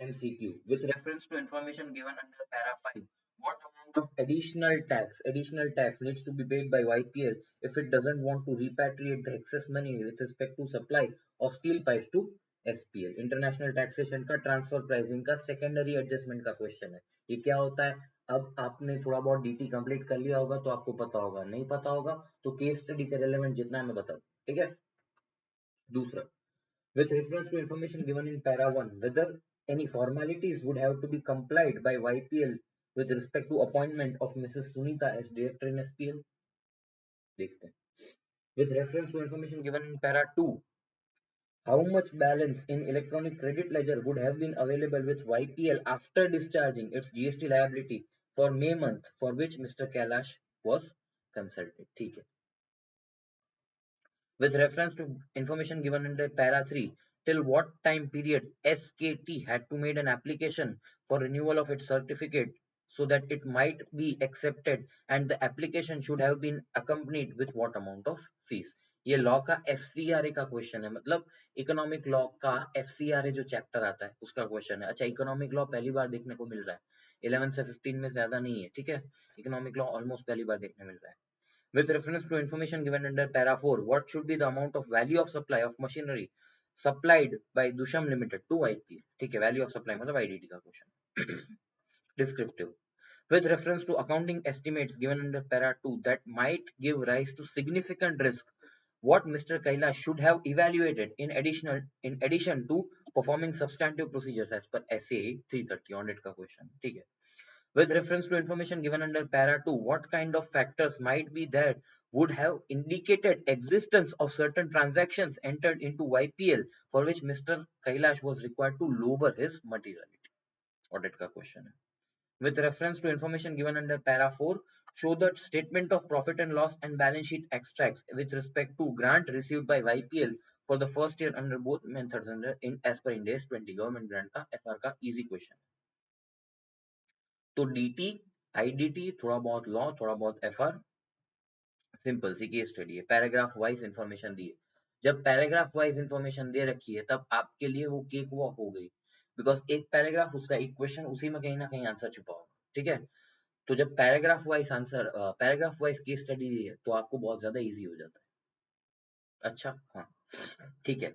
MCQ. With reference to information given under para 5, what amount of additional tax needs to be paid by YPL if it doesn't want to repatriate the excess money with respect to supply of steel pipes to SPL? International taxation का transfer pricing का secondary adjustment का question है। ये क्या होता है? अब आपने थोड़ा बहुत डीटी कंप्लीट कर लिया होगा तो आपको पता होगा, नहीं पता होगा तो केस स्टडी का रेलेवेंट जितना है मैं बता दूं, ठीक है। दूसरा, with reference to information given in para 1, whether any formalities would have to be complied by YPL with respect to appointment of Mrs. Sunita as director in SPL? देखते हैं। With reference to information given in para 2, how much balance in electronic credit ledger would have been available with YPL after discharging its GST liability for May month for which Mr. Kailash was consulted? ठीक है। With reference to information given under para 3, till what time period SKT had to made an application for renewal of its certificate so that it might be accepted, and the application should have been accompanied with what amount of fees? ये law का FCRA का question है, मतलब economic law का FCRA जो chapter आता है उसका क्वेश्चन है। अच्छा, इकोनॉमिक लॉ पहली बार देखने को मिल रहा है, 11 से 15 में ज्यादा नहीं है, ठीक है। इकोनॉमिक लॉ ऑलमोस्ट पहली बार देखने मिल रहा है। With reference to information given under para 4, what should be the amount of value of supply of machinery supplied by Dusham Limited to IPL? ठीक है, value of supply मतलब IDT का question. Descriptive. With reference to accounting estimates given under para 2 that might give rise to significant risk, what Mr. Kailash should have evaluated in addition to performing substantive procedures as per SAE 330 audit का question, ठीक है। With reference to information given under para 2, what kind of factors might be that would have indicated existence of certain transactions entered into YPL for which Mr. Kailash was required to lower his materiality? Audit ka question hai. With reference to information given under para 4, show the statement of profit and loss and balance sheet extracts with respect to grant received by YPL for the first year under both methods under in as per Ind AS 20 government grant का FR का easy question. तो DT, IDT, थोड़ा बहुत law, थोड़ा बहुत FR, simple सी case study है। Paragraph wise information दी है। जब पैराग्राफ वाइज इंफॉर्मेशन दे रखी है तब आपके लिए वो केक वॉक हो गई, बिकॉज एक पैराग्राफ उसका एक क्वेश्चन उसी में कहीं ना कहीं आंसर छुपा होगा, ठीक है। तो जब paragraph wise answer paragraph wise case study दी है तो आपको बहुत ज्यादा इजी हो जाता है। अच्छा, हाँ, ठीक है।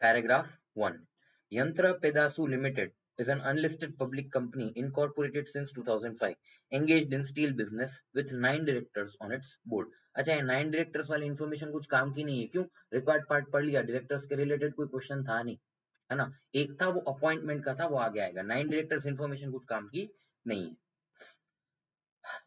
Paragraph 1. Yantra Pedasu Limited is an unlisted public company incorporated since 2005, engaged in steel business with 9 directors on its board. अच्छा, ये 9 directors वाली information कुछ काम की नहीं है, क्यों? Required part पढ़ लिया, directors के related कोई question था नहीं, है ना। एक था वो appointment का था, वो आगे आएगा। 9 directors information कुछ काम की नहीं है।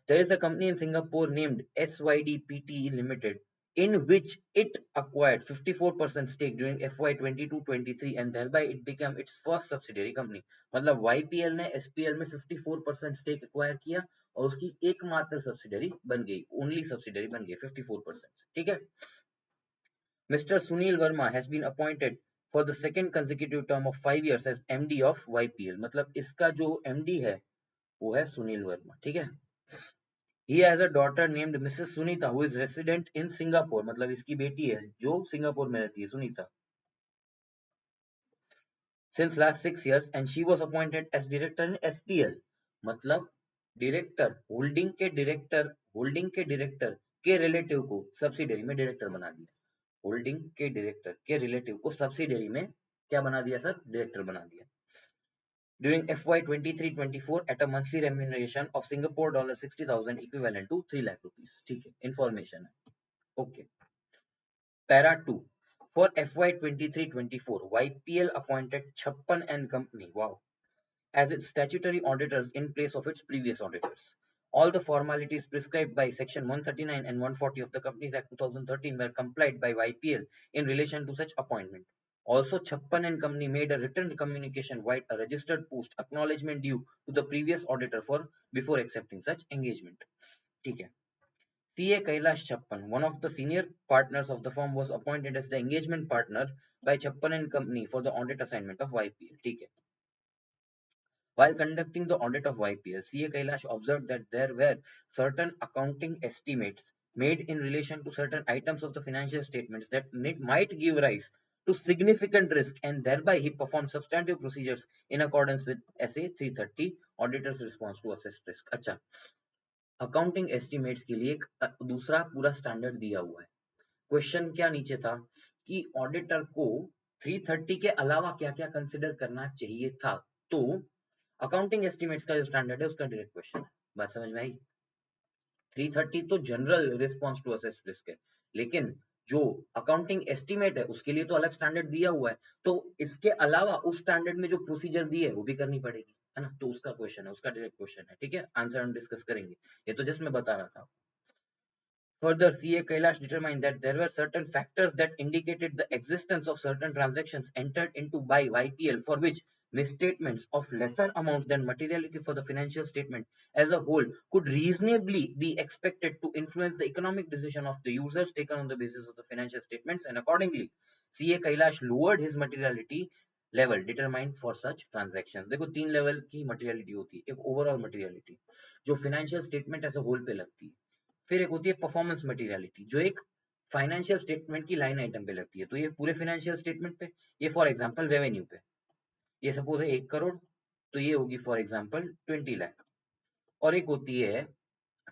There is a company in Singapore named SYDPTE Limited, in which it acquired 54% stake during FY 22-23 and thereby it became its first subsidiary company. मतलब YPL ने SPL में 54% stake acquire किया और उसकी एकमात्र subsidiary बन गई, only subsidiary बन गई 54%, ठीक है। Mr. Sunil Verma has been appointed for the second consecutive term of 5 years as MD of YPL. मतलब इसका जो MD है वो है सुनील वर्मा, ठीक है। He has a daughter named Mrs. Sunita who is resident in Singapore. मतलब इसकी बेटी है जो सिंगापुर में रहती है, Sunita, since last 6 years and she was appointed as director in SPL. मतलब होल्डिंग के डायरेक्टर के रिलेटिव को सब्सिडियरी में डायरेक्टर बना दिया। होल्डिंग के डायरेक्टर के रिलेटिव को सब्सिडियरी में क्या बना दिया सर? डायरेक्टर बना दिया। During FY 23-24 at a monthly remuneration of Singapore dollar 60,000 equivalent to 3 lakh rupees. ठीक है, information है, okay. Para 2. For FY 23-24, YPL appointed Chappan and Company, wow, as its statutory auditors in place of its previous auditors. All the formalities prescribed by Section 139 and 140 of the Companies Act 2013 were complied by YPL in relation to such appointment. Also, Chappan and Company made a written communication via a registered post acknowledgement due to the previous auditor for before accepting such engagement. ठीक है। CA Kailash Chappan, one of the senior partners of the firm, was appointed as the engagement partner by Chappan and Company for the audit assignment of YPL. ठीक है। While conducting the audit of YPL, CA Kailash observed that there were certain accounting estimates made in relation to certain items of the financial statements that might give rise to significant risk, and thereby he performed substantive procedures in accordance with SA 330 auditor's response to assessed risk. अच्छा, accounting estimates के लिए एक दूसरा पूरा standard दिया हुआ है। Question क्या नीचे था कि ऑडिटर को 330 के अलावा क्या क्या कंसिडर करना चाहिए था। तो अकाउंटिंग एस्टिमेट्स का जो स्टैंडर्ड है उसका डायरेक्ट क्वेश्चन है। बात समझ में आई? 330 तो general response to assessed risk है, लेकिन जो अकाउंटिंग एस्टिमेट है उसके लिए तो अलग स्टैंडर्ड दिया हुआ है। तो इसके अलावा उस स्टैंडर्ड में जो प्रोसीजर दी है वो भी करनी पड़ेगी, है ना। तो उसका क्वेश्चन है, उसका डायरेक्ट क्वेश्चन है, ठीक है। आंसर हम डिस्कस करेंगे, ये तो जस्ट मैं बता रहा था। Further, CA Kailash determined that there were certain factors that indicated the existence of certain transactions entered into by YPL for which misstatements of lesser amounts than materiality for the financial statement as a whole could reasonably be expected to influence the economic decision of the users taken on the basis of the financial statements, and accordingly, CA Kailash lowered his materiality level determined for such transactions. देखो 3 level की materiality होती है। एक overall materiality जो financial statement as a whole पे लगती है, फिर एक होती है परफॉर्मेंस मटेरियलिटी जो एक फाइनेंशियल स्टेटमेंट की लाइन आइटम पे लगती है। तो ये पूरे फाइनेंशियल स्टेटमेंट पे, ये फॉर एग्जांपल रेवेन्यू पे, ये सपोज है 1 करोड़, तो ये होगी फॉर एग्जांपल 20 लाख। और एक होती है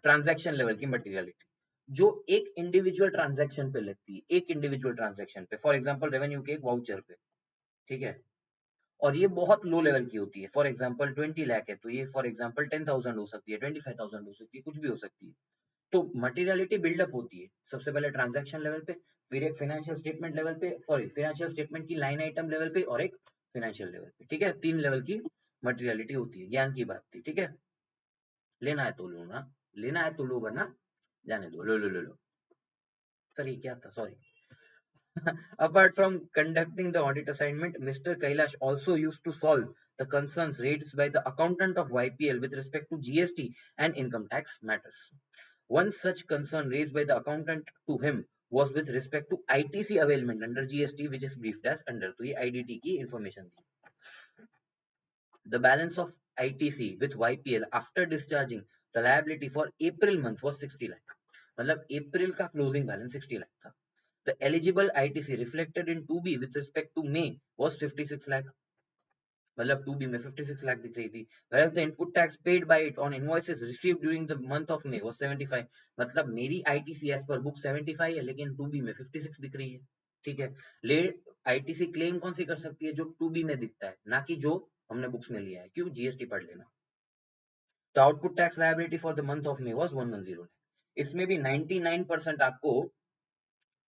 ट्रांजैक्शन लेवल की मटेरियलिटी जो एक इंडिविजुअल ट्रांजैक्शन पे लगती है, एक इंडिविजुअल ट्रांजैक्शन पे, फॉर एग्जांपल रेवेन्यू के एक वाउचर पे, ठीक है। और ये बहुत लो लेवल की होती है। फॉर एग्जांपल 20 लाख है तो ये फॉर एग्जांपल 10,000 हो सकती है, 25,000 हो सकती है, कुछ भी हो सकती है। तो मटेरियलिटी बिल्डअप होती है सबसे पहले ट्रांजैक्शन लेवल पे, फिर एक फाइनेंशियल स्टेटमेंट लेवल पे, सॉरी फाइनेंशियल स्टेटमेंट की लाइन आइटम लेवल पे, और एक फाइनेंशियल लेवल पे, ठीक है। 3 लेवल की मटेरियलिटी होती है। ज्ञान की बात थी, ठीक है। लेना है तो लो ना, लेना है तो लो, वरना जाने दो। लो लो लो लो। सर ये क्या था, sorry. Apart from conducting the audit assignment, Mr. Kailash also used to solve the concerns raised by the accountant of YPL with respect to GST and income tax matters. One such concern raised by the accountant to him was with respect to ITC availment under GST, which is briefed as under. तो ये IDT की information थी। The balance of ITC with YPL after discharging the liability for April month was 60 lakh. मतलब अप्रैल का closing balance 60 lakh था। The eligible ITC reflected in 2B with respect to May was 56 lakh. मतलब 2B में 56 लाख दिख रही थी। Whereas the input tax paid by it on invoices received during the month of May was 75. मतलब मेरी ITC as per book 75 है, लेकिन 2B में 56 दिख रही है, ठीक है। ले ITC क्लेम कौन सी कर सकती है? जो 2B में दिखता है, ना कि जो हमने बुक्स में लिया है। क्यों? GST पढ़ लेना। The output tax liability for the month of May was 110 lakh. इसमें भी 99% आपको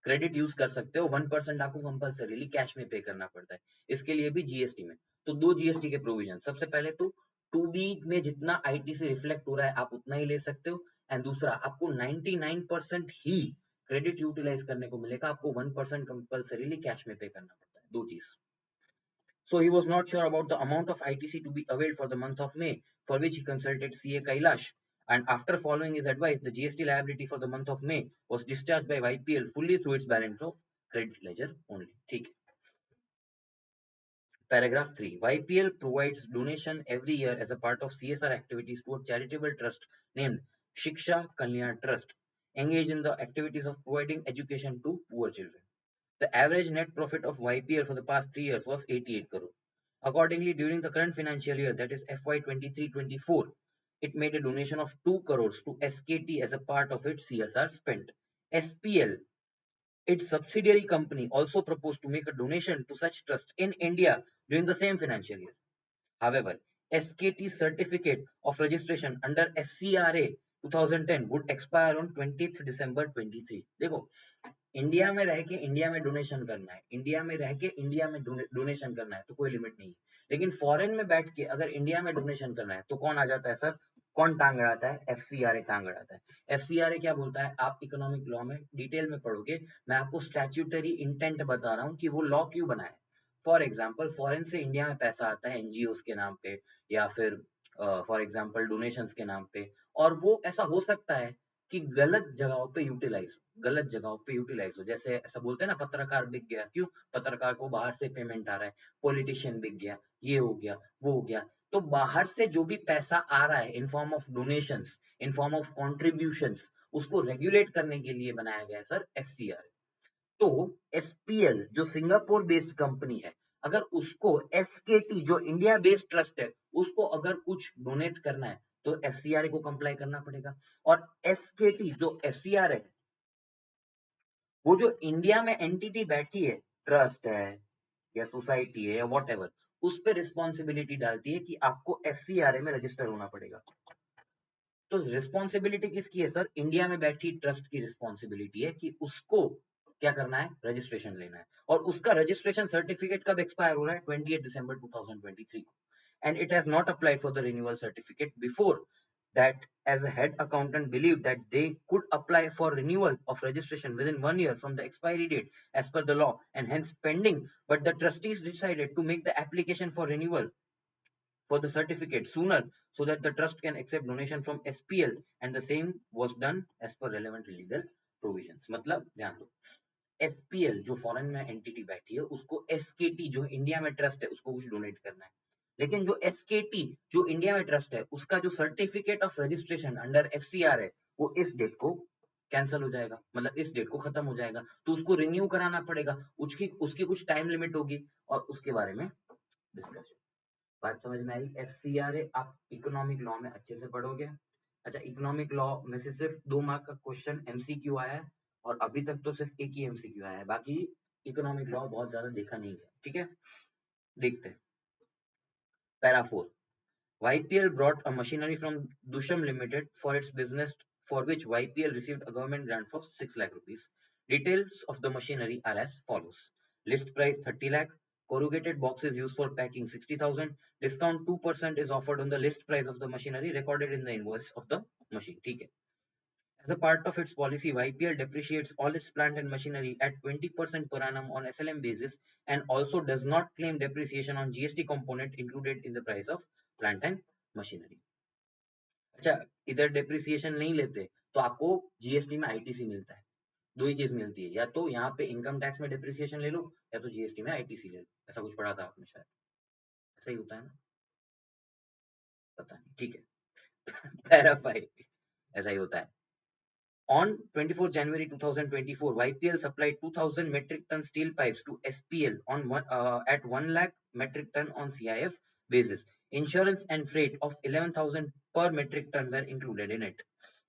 क्रेडिट यूज कर सकते हो, 1% आपको कंपल्सरीली कैश में पे करना पड़ता है। इसके लिए भी जीएसटी में तो 2 जीएसटी के प्रोविजन। सबसे पहले तो 2B में जितना आईटीसी रिफ्लेक्ट हो रहा है आप उतना ही ले सकते हो, एंड दूसरा आपको 99% ही क्रेडिट यूटिलाइज करने को मिलेगा, आपको 1% कंपल्सरीली कैश में पे करना पड़ता है। दो चीज। So he was not sure about the amount of ITC to be availed for the month of May, for which he consulted CA Kailash. And after following his advice, the GST liability for the month of May was discharged by YPL fully through its balance of credit ledger only. ठीक है. Paragraph 3. YPL provides donation every year as a part of CSR activities to a charitable trust named Shiksha Kalyan Trust, engaged in the activities of providing education to poor children. The average net profit of YPL for the past 3 years was 88 crore. Accordingly, during the current financial year, that is FY 23-24, it made a donation of 2 crores to SKT as a part of its CSR spend. SPL, its subsidiary company, also proposed to make a donation to such trust in India during the same financial year. However, SKT's certificate of registration under FCRA 2010 would expire on 20th December 23. देखो, India में रह के India में donation करना है, India में रह के इंडिया में डोनेशन करना है तो कोई लिमिट नहीं है। लेकिन फॉरेन में बैठ के अगर इंडिया में डोनेशन करना है तो कौन आ जाता है सर? कौन टांग अड़ाता है? एफसीआरए टांग अड़ाता है। एफसीआरए क्या बोलता है? आप इकोनॉमिक लॉ में डिटेल में पढ़ोगे, मैं आपको स्टैट्यूटरी इंटेंट बता रहा हूँ कि वो लॉ क्यों बनाया। फॉर एग्जाम्पल, फॉरेन से इंडिया में पैसा आता है एनजीओ के नाम पे या फिर फॉर एग्जाम्पल डोनेशन के नाम पे, और वो ऐसा हो सकता है कि गलत जगहों पे यूटिलाइज हो। जैसे ऐसा बोलते हैं ना, पत्रकार बिक गया। क्यों? पत्रकार को बाहर से पेमेंट आ रहा है। पॉलिटिशियन बिक गया, ये हो गया, वो हो गया। तो बाहर से जो भी पैसा आ रहा है in form of donations, in form of contributions, उसको रेगुलेट करने के लिए बनाया गया है सर एफसीआर। तो एसपीएल जो सिंगापुर बेस्ड कंपनी है, अगर उसको एसकेटी जो इंडिया बेस्ड ट्रस्ट है उसको अगर कुछ डोनेट करना है तो एफसीआरए को कंप्लाई करना पड़ेगा। और एसकेटी जो एफसीआर है वो जो इंडिया में एंटिटी बैठी है, ट्रस्ट है या सोसाइटी है या वॉट एवर, उस पर रिस्पॉन्सिबिलिटी डालती है कि आपको एफसीआरए में रजिस्टर होना पड़ेगा। तो रिस्पॉन्सिबिलिटी किसकी है सर? इंडिया में बैठी ट्रस्ट की रिस्पॉन्सिबिलिटी है कि उसको क्या करना है, रजिस्ट्रेशन लेना है। और उसका रजिस्ट्रेशन सर्टिफिकेट कब एक्सपायर हो रहा है? 28 दिसंबर 2023 को। And it has not applied for the renewal certificate before that, as a head accountant believed that they could apply for renewal of registration within 1 year from the expiry date as per the law and hence pending, but the trustees decided to make the application for renewal for the certificate sooner so that the trust can accept donation from SPL, and the same was done as per relevant legal provisions। मतलब ध्यान दो, SPL जो foreign में entity बैठी है उसको एसकेटी जो India में ट्रस्ट है उसको कुछ डोनेट करना है, लेकिन जो एसकेटी जो इंडिया में ट्रस्ट है उसका जो certificate of registration under FCR है वो इस डेट को कैंसिल हो जाएगा, मतलब इस डेट को खत्म हो जाएगा, तो उसको रिन्यू कराना पड़ेगा। उसकी उसकी कुछ टाइम लिमिट होगी और उसके बारे में डिस्कशन। बात समझ में आई? एफसीआरए आप इकोनॉमिक लॉ में अच्छे से पढ़ोगे। अच्छा, इकोनॉमिक लॉ में से सिर्फ 2 मार्क का क्वेश्चन एमसीक्यू आया है और अभी तक तो सिर्फ एक ही एमसीक्यू आया है, बाकी इकोनॉमिक लॉ बहुत ज्यादा देखा नहीं गया। ठीक है, देखते हैं। Para 4, YPL brought a machinery from Dusham Limited for its business, for which YPL received a government grant for 6 lakh rupees. Details of the machinery are as follows: list price 30 lakh, corrugated boxes used for packing 60,000, discount 2% is offered on the list price of the machinery recorded in the invoice of the machine। ठीक है, as a part of its policy, YPL depreciates all its plant and machinery at 20% per annum on SLM basis and also does not claim depreciation on GST component included in the price of plant and machinery। अच्छा, इधर depreciation नहीं लेते तो आपको GST में ITC मिलता है। दो ही चीज मिलती है, या तो यहाँ पे इनकम टैक्स में डेप्रिसिएशन ले लो या तो जीएसटी में आईटीसी ले लो। ऐसा कुछ पढ़ा था आपने शायद, ऐसा ही होता है ना, पता नहीं, ठीक है। पैरा 5 ऐसा ही होता है। On 24 January 2024, YPL supplied 2,000 metric ton steel pipes to SPL at 1 lakh metric ton on CIF basis. Insurance and freight of 11,000 per metric ton were included in it.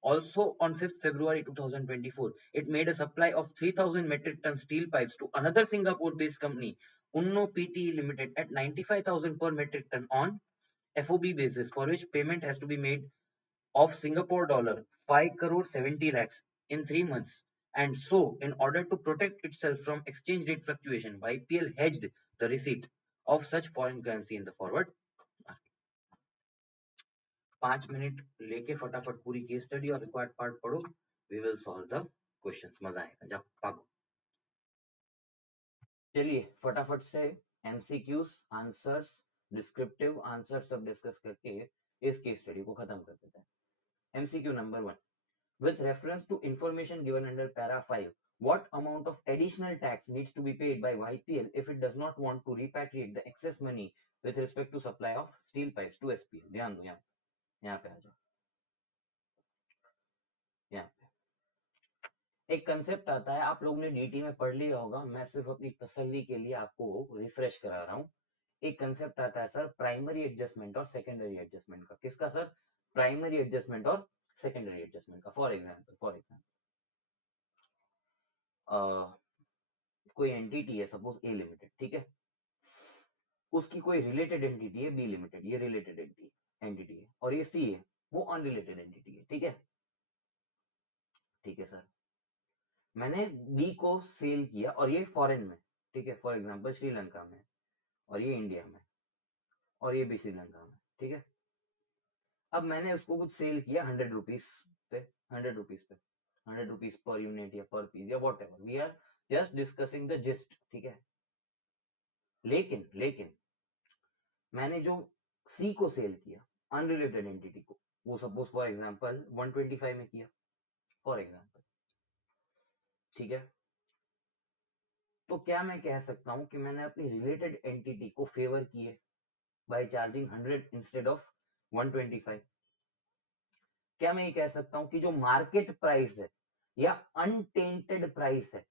Also, on 5th February 2024, it made a supply of 3,000 metric ton steel pipes to another Singapore-based company, Unno Pte Limited, at 95,000 per metric ton on FOB basis, for which payment has to be made of Singapore dollar 5 crore 70 lakhs in 3 months. And so, in order to protect itself from exchange rate fluctuation, YPL hedged the receipt of such foreign currency in the forward market। 5 minute लेके फटाफट पूरी case study और required part पढ़ो, we will solve the questions, मजा आएगा। जाओ भागो। चलिए फटाफट से एमसीक्यूज, आंसर्स, डिस्क्रिप्टिव आंसर सब डिस्कस करके इस केस स्टडी को खत्म कर देते हैं। MCQ number 1, with reference to information given under para 5, what amount of additional tax needs to be paid by YPL if it does not want to repatriate the excess money with respect to supply of steel pipes to SPL? ध्यान दो, यहाँ पे आ जाओ। यहाँ पे एक concept आता है, आप लोग ने डीटी में पढ़ लिया होगा, मैं सिर्फ अपनी तसल्ली के लिए आपको रिफ्रेश करा रहा हूँ। एक कंसेप्ट आता है सर, प्राइमरी एडजस्टमेंट और सेकेंडरी एडजस्टमेंट का। किसका सर? प्राइमरी एडजस्टमेंट और सेकेंडरी एडजस्टमेंट का। फॉर एग्जाम्पल कोई एंटिटी है सपोज ए लिमिटेड, ठीक है, उसकी कोई रिलेटेड एंटिटी है बी लिमिटेड, ये रिलेटेड एंटिटी है, और ये सी है, वो अनरिलेटेड एंटिटी है। ठीक है, ठीक है सर, मैंने बी को सेल किया और ये फॉरेन में, ठीक है, फॉर एग्जांपल श्रीलंका में, और ये इंडिया में, और ये भी श्रीलंका में, ठीक है। अब मैंने उसको कुछ सेल किया 100 रुपीज पे, 100 रुपीज पे, 100 रुपीज पर यूनिट या पर पीस या whatever, we are just discussing the gist, ठीक है। लेकिन लेकिन मैंने जो सी को सेल किया अनरिलेटेड एंटिटी को, वो सपोज फॉर एग्जांपल 125 में किया, फॉर एग्जांपल, ठीक है, तो क्या मैं कह सकता हूं कि मैंने अपनी रिलेटेड एंटिटी को फेवर किए बाय चार्जिंग 100 इंस्टेड ऑफ 125? क्या मैं ये कह सकता हूं कि जो मार्केट प्राइस है या अनटेंटेड प्राइस है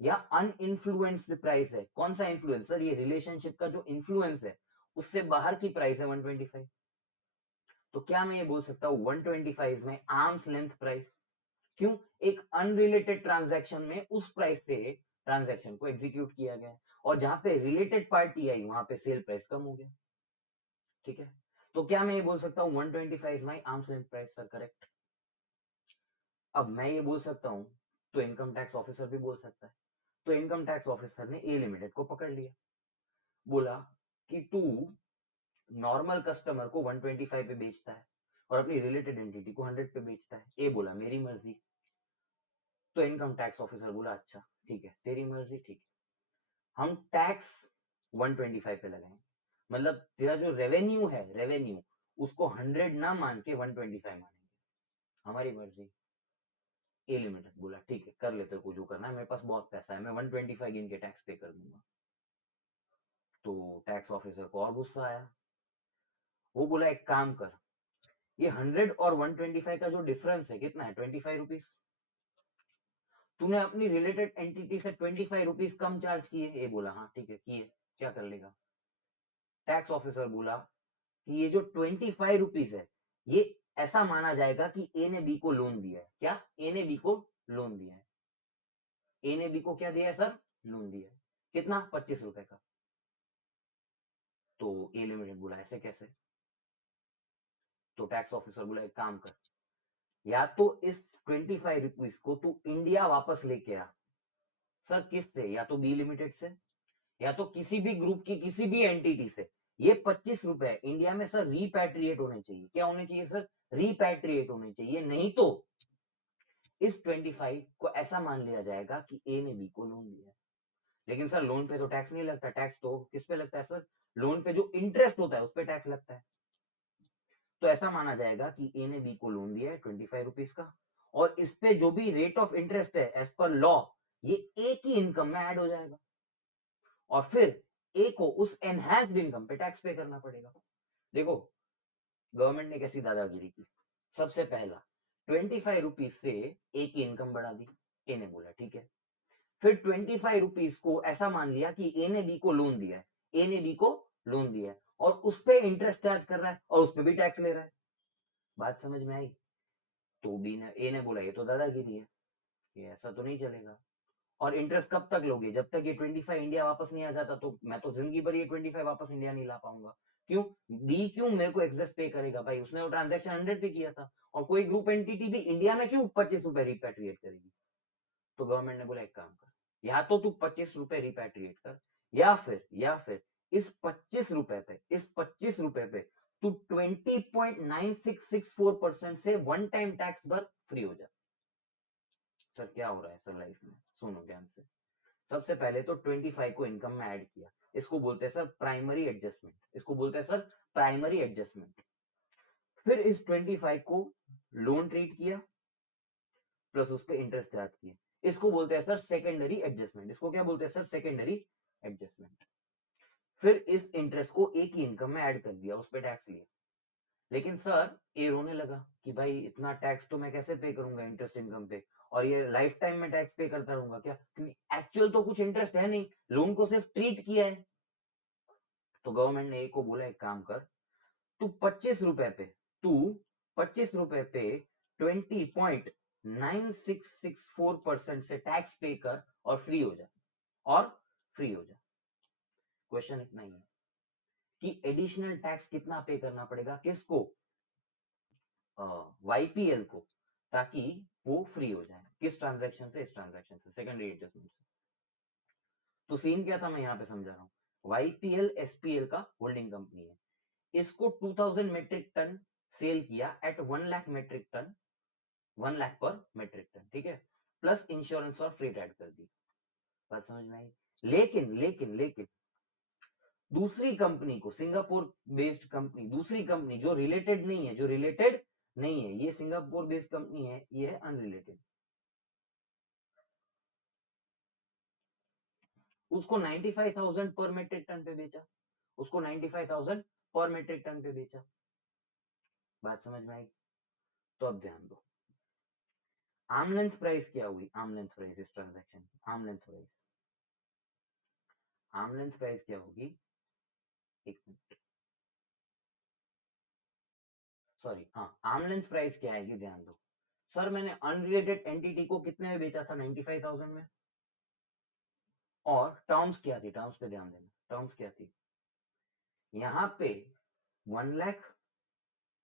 या अनइन्फ्लुएंस्ड प्राइस है। कौन सा इन्फ्लुएंस सर? ये रिलेशनशिप का जो इन्फ्लुएंस है उससे बाहर की प्राइस है 125। तो क्या मैं ये बोल सकता हूँ 125 में आर्म्स लेंथ प्राइस? क्यों? एक अनरिलेटेड ट्रांजैक्शन में उस प्राइस से ट्रांजैक्शन को एग्जीक्यूट किया गया और जहां पे रिलेटेड पार्टी आई वहां पे सेल प्राइस कम हो गया। ठीक है, तो क्या मैं ये बोल सकता हूँ 125 my arms length price? Sir correct. अब मैं ये बोल सकता हूँ तो इनकम टैक्स ऑफिसर भी बोल सकता है। तो इनकम टैक्स ऑफिसर ने ए लिमिटेड को पकड़ लिया, बोला कि तू नॉर्मल कस्टमर को 125 पे बेचता है और अपनी रिलेटेड एंटिटी को 100 पे बेचता है। ए बोला मेरी मर्जी। तो इनकम टैक्स ऑफिसर बोला अच्छा ठीक है तेरी मर्जी, ठीक है, हम टैक्स 125 पे लगाएंगे। मतलब तेरा जो रेवेन्यू है, रेवेन्यू उसको 100 ना मान के 125 मानेंगे, हमारी मर्जी। ए लिमिटेड बोला ठीक है कर लेते को जो करना है, मेरे पास बहुत पैसा है, मैं 125 गिन के टैक्स पे कर दूंगा। तो टैक्स ऑफिसर को और गुस्सा आया, वो बोला एक काम कर, ये 100 और 125 का जो डिफरेंस है कितना है? 25 रुपीज। तूने अपनी रिलेटेड एंटिटी से 25 रुपीज कम चार्ज किए। ये बोला हाँ ठीक है किए, क्या कर लेगा? टैक्स ऑफिसर बोला कि ये जो 25 रुपीज है ये ऐसा माना जाएगा कि ए ने बी को लोन दिया है। क्या? ए ने बी को लोन दिया है। ए ने बी को क्या दिया है सर? लोन दिया है। कितना? 25 रुपए का। तो ए लिमिटेड बोला ऐसे कैसे? तो टैक्स ऑफिसर बोला एक काम कर, या तो इस 25 रुपीज को तू इंडिया वापस लेके आ। सर किससे? या तो बी लिमिटेड से या तो किसी भी ग्रुप की किसी भी एंटिटी से। ये 25 रुपए इंडिया में सर रिपैट्रिएट होने चाहिए। क्या होने चाहिए सर? रिपैट्रिएट होने चाहिए, नहीं तो इस 25 को ऐसा मान लिया जाएगा कि ए ने बी को लोन दिया है। लेकिन सर लोन पे तो टैक्स नहीं लगता, टैक्स तो किस पे लगता है सर? लोन पे जो इंटरेस्ट होता है उस पे टैक्स लगता है। तो ऐसा माना जाएगा कि ए ने बी को लोन दिया है 25 रुपीज का, और इस पे जो भी रेट ऑफ इंटरेस्ट है एज पर लॉ ये ए की इनकम में ऐड हो जाएगा, और फिर ए को उस एनहांस्ड इनकम पे टैक्स पे करना पड़ेगा। देखो गवर्नमेंट ने कैसी दादागिरी की। सबसे पहला 25 रुपीज से ए की इनकम बढ़ा दी। ए ने बोला ठीक है। फिर 25 रुपीज को ऐसा मान लिया कि ए ने बी को लोन दिया है, ए ने बी को लोन दिया है और उस पे इंटरेस्ट चार्ज कर रहा है और उस पे भी टैक्स ले रहा है। बात समझ में आई? तो बी ने ए ने बोला ये तो दादागिरी है, ये ऐसा तो नहीं चलेगा। और इंटरेस्ट कब तक लोगे? जब तक ये 25 इंडिया वापस नहीं आ जाता। तो मैं तो जिंदगी भर ये 25 वापस इंडिया नहीं ला पाऊंगा। क्यों? बी क्यों मेरे को एक्सेस पे करेगा भाई? उसने वो ट्रांजेक्शन 100 पे किया था, और कोई ग्रुप एंटिटी भी इंडिया में क्यों 25 रुपए रिपैट्रिएट करेगी? तो गवर्नमेंट ने बोला एक काम कर, या तो तू 25 रुपए रिपैट्रिएट कर, या फिर इस 25 रुपए पे तू 20.9664% से वन टाइम टैक्स भर, फ्री हो जा। सर क्या हो रहा है सर लाइफ में? सुनो ध्यान से। सबसे पहले तो 25 को इनकम में ऐड किया, इसको बोलते हैं सर प्राइमरी एडजस्टमेंट, इसको बोलते हैं सर प्राइमरी एडजस्टमेंट। फिर इस 25 को लोन ट्रीट किया प्लस उस पर इंटरेस्ट चार्ज किया, इसको बोलते हैं सर सेकेंडरी एडजस्टमेंट। इसको क्या बोलते हैं सर? Secondary adjustment. फिर इस इंटरेस्ट को एक ही इनकम में ऐड कर दिया, उस पर टैक्स लिया। लेकिन सर ए रोने लगा कि भाई इतना टैक्स तो मैं कैसे पे करूंगा इंटरेस्ट इनकम पे, और ये लाइफ टाइम में टैक्स पे करता रहूंगा क्या? क्योंकि एक्चुअल तो कुछ इंटरेस्ट है नहीं, लोन को सिर्फ ट्रीट किया है। तो गवर्नमेंट ने ए को बोला एक काम कर, तू 25 रुपए पे 20.9664% से टैक्स पे कर और फ्री हो जा, और फ्री हो जा। क्वेश्चन इतना ही है कि एडिशनल टैक्स कितना पे करना पड़ेगा, किसको? वाईपीएल को, ताकि वो फ्री हो जाए। किस ट्रांजैक्शन से? इस ट्रांजैक्शन से, सेकेंडरी एडजस्टमेंट से। तो सीन क्या था मैं यहाँ पे समझा रहा हूँ। वाईपीएल एसपीएल का होल्डिंग कंपनी है, इसको 2000 मेट्रिक टन सेल किया at 1 lakh metric ton, 1 lakh per metric ton, ठीक है, प्लस इंश्योरेंस और फ्रेट ऐड कर दी। बात समझ में आई? लेकिन दूसरी कंपनी को, सिंगापुर बेस्ड कंपनी, दूसरी कंपनी जो रिलेटेड नहीं है, ये सिंगापुर बेस्ड कंपनी है, ये है अनरिलेटेड, उसको 95,000 पर मेट्रिक टन पे बेचा, उसको 95,000 पर मेट्रिक टन पे बेचा। बात समझ में आई? तो अब ध्यान दो, आर्म लेंथ प्राइस क्या हुई? आर्म लेंथ प्राइस इस ट्रांजैक्शन की, arm length price arm length price क्या होगी, एक मिनट, सॉरी, हाँ, आर्म लेंथ प्राइस क्या आएगी, ध्यान दो सर, मैंने अनरिलेटेड एंटिटी को कितने में बेचा था, 95,000 में, और टर्म्स क्या थी, टर्म्स पे ध्यान देना, टर्म्स क्या थी, यहाँ पे 1 lakh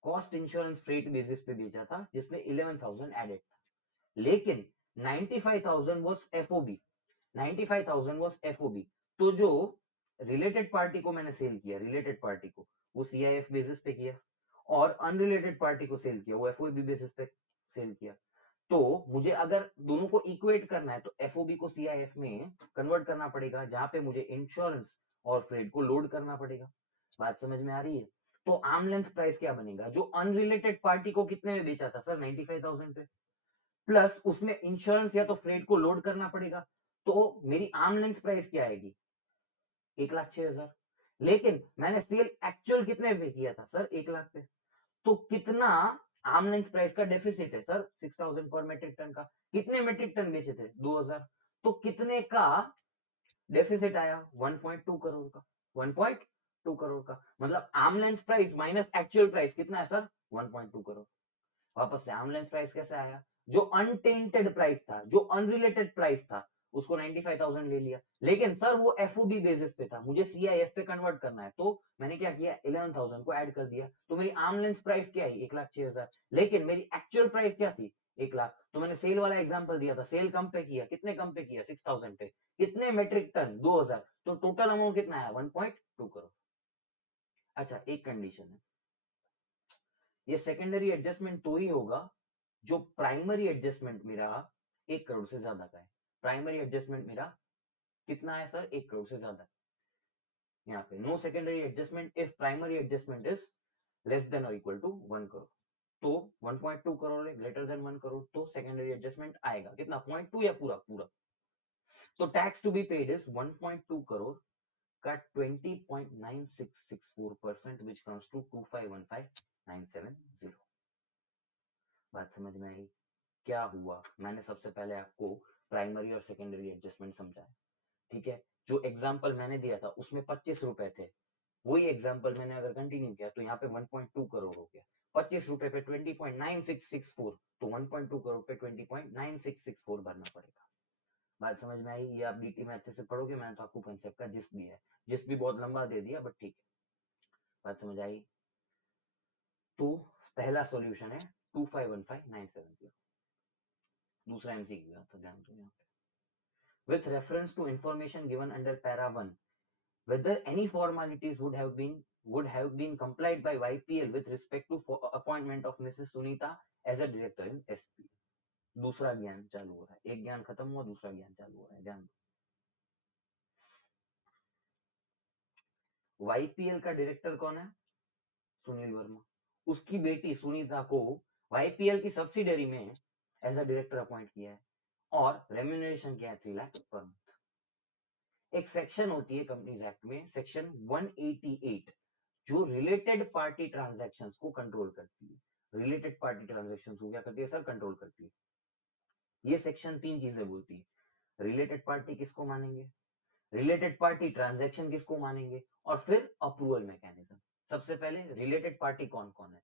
cost insurance freight basis पे बेचा था, जिसमें 11,000 एडेड था, लेकिन 95,000 वाज एफओबी, 95,000 वाज एफओबी, तो जो रिलेटेड पार्टी को मैंने सेल किया, रिलेटेड पार्टी को, वो सीआईएफ बेसिस पे किया, और अनरिलेटेड पार्टी को सेल किया, वो एफओबी बेसिस पे सेल किया, तो मुझे अगर दोनों को इक्वेट करना है तो एफओबी को सीआईएफ में कन्वर्ट करना पड़ेगा, जहां पे मुझे इंश्योरेंस और फ्रेट को लोड करना पड़ेगा, बात समझ में आ रही है। तो आर्म लेंथ प्राइस क्या बनेगा, जो अनरिलेटेड पार्टी को कितने में बेचा था सर, 95,000 पे, प्लस उसमें इंश्योरेंस या तो फ्रेट को लोड करना पड़ेगा, तो मेरी आर्म लेंथ प्राइस क्या आएगी, 1,06,000, लेकिन मैंने सेल एक्चुअल कितने पे किया था सर, 1 लाख पे, तो कितना आर्म लेंथ प्राइस का डेफिसिट है सर, 6,000 पर मेट्रिक टन का, कितने मेट्रिक टन बेचे थे, 2,000, तो कितने का डेफिसिट आया, 1.2 करोड़ का, 1.2 करोड़ का, मतलब arm length price minus actual price कितना है सर, 1.2 करोड़। वापस से आर्म लेंथ प्राइस कैसे आया, जो अनटेंटेड प्राइस था, जो अनरिलेटेड प्राइस था, उसको 95,000 ले लिया, लेकिन सर वो एफओबी बेसिस पे था, मुझे सीआईएफ पे कन्वर्ट करना है, तो मैंने क्या किया, 11,000 को ऐड कर दिया, तो मेरी आर्म लेंथ प्राइस क्या आई, 1,06,000, लेकिन मेरी एक्चुअल प्राइस क्या थी, 1 लाख, तो मैंने सेल वाला एग्जांपल दिया था, सेल कम पे किया, कितने कम पे किया, 6,000 पे, कितने मेट्रिक टन, 2,000, तो टोटल अमाउंट कितना आया, 1.2 करोड़। अच्छा, एक कंडीशन है, ये सेकेंडरी एडजस्टमेंट तो ही होगा जो प्राइमरी एडजस्टमेंट मेरा 1 करोड़ से ज्यादा का है, प्राइमरी एडजस्टमेंट मेरा कितना है सर, 1 करोड़ से ज्यादा, यहाँ पे no secondary adjustment if primary adjustment is less than और इक्वल टू 1 करोड़, तो 1.2 करोड़ है, ग्रेटर देन 1 करोड़, तो सेकेंडरी एडजस्टमेंट आएगा कितना, 0.2 या पूरा पूरा, तो tax to be paid is 1.2 crore का 20.9664%, विच कम्स टू 2515970। बात समझ में आई, क्या हुआ, मैंने सबसे पहले आपको प्राइमरी और सेकेंडरी एडजस्टमेंट समझाया, ठीक है, जो एग्जाम्पल मैंने दिया था उसमें 25 रुपए थे, वही एग्जाम्पल मैंने अगर कंटिन्यू किया तो यहाँ पे 1.2 करोड़ हो गया, 25 रुपए पे 20.9664, तो 1.2 करोड़ पे 20.9664 भरना पड़ेगा। बात समझ में आई, ये आप डीटी में अच्छे से पढ़ोगे, मैंने तो आपको कंसेप्ट का जिस्ट दिया है, जिस्ट भी बहुत लंबा दे दिया, बट ठीक है, बात समझ आई। तो पहला सॉल्यूशन है 2515970, दूसरा एमसीक्यू है, तो ध्यान दो यहाँ पे, with reference to information given under para 1, whether any formalities would have been complied by YPL with respect to appointment of Mrs. Sunita as a director in SP। दूसरा ज्ञान चालू हो रहा है, एक ज्ञान खत्म हुआ, दूसरा ज्ञान चालू हो रहा है, ध्यान दो। YPL का डायरेक्टर कौन है, सुनील वर्मा, उसकी बेटी सुनीता को YPL की सब्सिडरी में एज अ डायरेक्टर अपॉइंट किया है, और रेम्यूनरेशन क्या है, 3 लाख पर मंथ। एक सेक्शन होती है कंपनीज एक्ट में, सेक्शन 188, जो रिलेटेड पार्टी ट्रांजैक्शंस को कंट्रोल करती है, रिलेटेड पार्टी ट्रांजैक्शंस को क्या करती है सर, कंट्रोल करती है। ये सेक्शन 3 चीजें बोलती है, रिलेटेड पार्टी किसको मानेंगे, रिलेटेड पार्टी ट्रांजैक्शन किसको मानेंगे, और फिर अप्रूवल मैकेनिज्म। सबसे पहले रिलेटेड पार्टी कौन कौन है,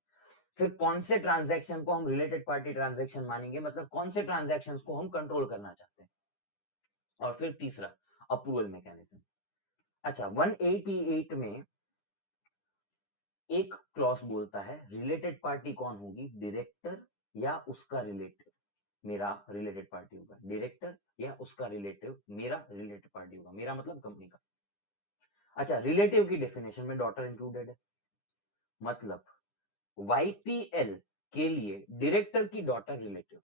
फिर कौन से ट्रांजैक्शन को हम रिलेटेड पार्टी ट्रांजैक्शन मानेंगे, मतलब कौन से ट्रांजैक्शंस को हम कंट्रोल करना चाहते हैं, और फिर तीसरा अप्रूवल मैकेनिज्म। अच्छा, 188 में एक क्लॉज बोलता है रिलेटेड पार्टी कौन होगी, डायरेक्टर या उसका रिलेटिव, मेरा रिलेटेड पार्टी होगा, डायरेक्टर या उसका रिलेटिव मेरा रिलेटेड पार्टी होगा, मेरा मतलब कंपनी का। अच्छा, रिलेटिव की डेफिनेशन में डॉटर इंक्लूडेड है, मतलब वाईपीएल के लिए डायरेक्टर की डॉटर रिलेटिव,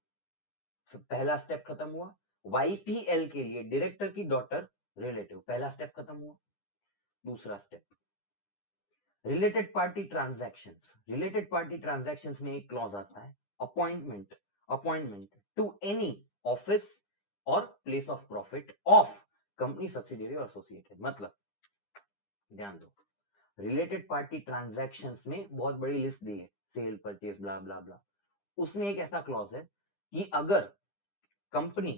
तो पहला स्टेप खत्म हुआ, वाईपीएल के लिए डायरेक्टर की डॉटर रिलेटिव, पहला स्टेप खत्म हुआ। दूसरा step, related party transactions, related party transactions में एक क्लॉज आता है, appointment, appointment to any office और place of profit of company subsidiary और एसोसिएटेड, मतलब ध्यान दो, रिलेटेड पार्टी ट्रांजैक्शंस में बहुत बड़ी लिस्ट दी है, सेल परचेज ब्ला ब्ला ब्ला, उसमें एक ऐसा क्लॉज है कि अगर कंपनी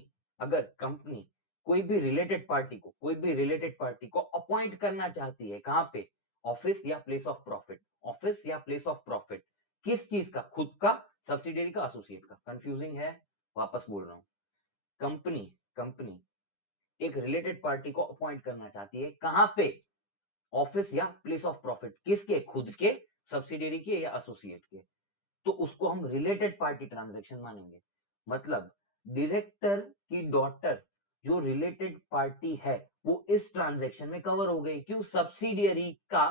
कोई भी रिलेटेड पार्टी को अपॉइंट करना चाहती है, कहां पे? ऑफिस या प्लेस ऑफ प्रॉफिट, ऑफिस या प्लेस ऑफ प्रॉफिट, किस चीज का? खुद का, सब्सिडियरी का, एसोसिएट का? कंफ्यूजिंग है? वापस बोल रहा हूं, कंपनी कंपनी एक रिलेटेड पार्टी को अपॉइंट करना चाहती है, कहां पे? ऑफिस या प्लेस ऑफ प्रॉफिट, किसके? खुद के, सब्सिडियरी के या एसोसिएट के। तो उसको हम रिलेटेड पार्टी ट्रांजैक्शन मानेंगे। मतलब डायरेक्टर की डॉटर जो रिलेटेड पार्टी है वो इस ट्रांजैक्शन में कवर हो गई। क्यों? सब्सिडियरी का